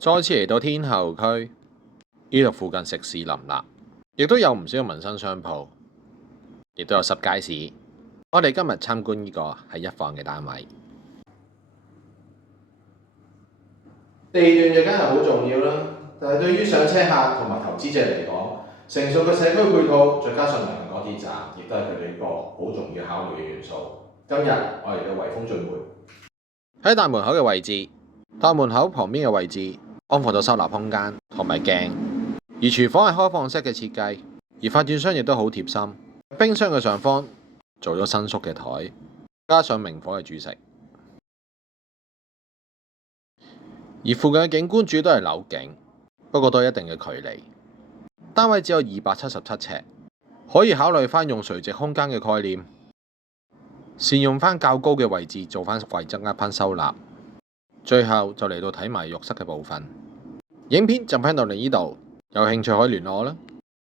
再次嚟到天后區，呢度附近食肆林立，亦都有唔少民生商鋪，亦都有濕街市。我哋今日參觀呢個係一房嘅單位。地段就梗係好重要啦，但係對於上車客同埋投資者嚟講，成熟嘅社區配套，再加上鄰近港鐵站，亦都係佢哋一個好重要考慮嘅元素。今日我嚟到惠豐駿匯，喺大門口嘅位置，大門口旁邊嘅位置安放咗收納空間同埋鏡，而廚房係開放式嘅設計，而發展商亦都好貼心。冰箱嘅上方做咗伸縮嘅台，加上明火嘅煮食，而附近嘅景觀主要都係樓景，不過都有一定嘅距離。單位只有277尺，可以考慮翻用垂直空間嘅概念，善用翻較高嘅位置做翻為增一班收納。最後就嚟到睇埋浴室嘅部分。影片就翻到嚟呢度，有興趣可以聯絡我啦。